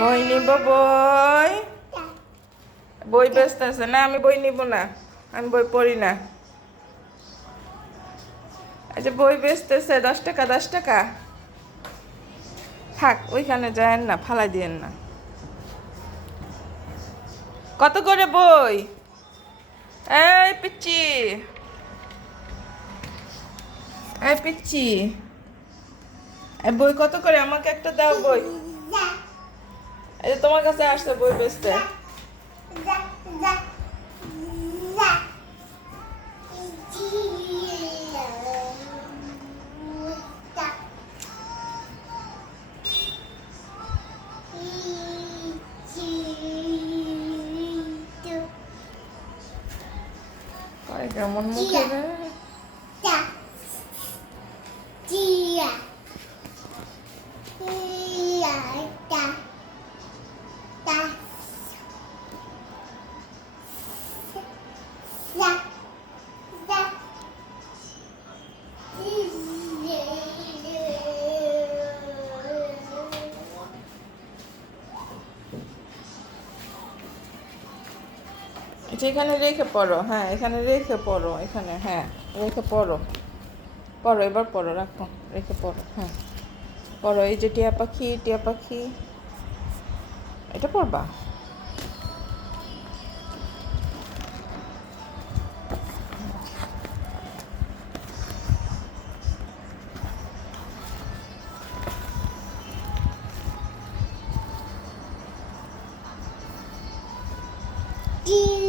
বই নিব, বই? বই ব্যস্ত আছে না, আমি বই নিব না, আমি বই পড়ি না। আচ্ছা বই বেচতেছে দশ টাকা দশ টাকা। থাক, ওইখানে যায়েন না, ফালাই দিয়েন না। কত করে বই? এই পিচ্ছি এই পিচ্ছি বই কত করে? আমাকে একটা দাও বই। তোমার কাছে আসছে বই বেচতে কয় কেমন মুখে আচ্ছা, এখানে রেখে পড়ো হ্যাঁ এখানে রেখে পড়ো এখানে হ্যাঁ রেখে পড়ো। পড়ো এবার পড়ো রাখো রেখে পড়ো হ্যাঁ। পড়ো এই যে টিয়া পাখি টিয়া পাখি। এটা পড়বা? Dia.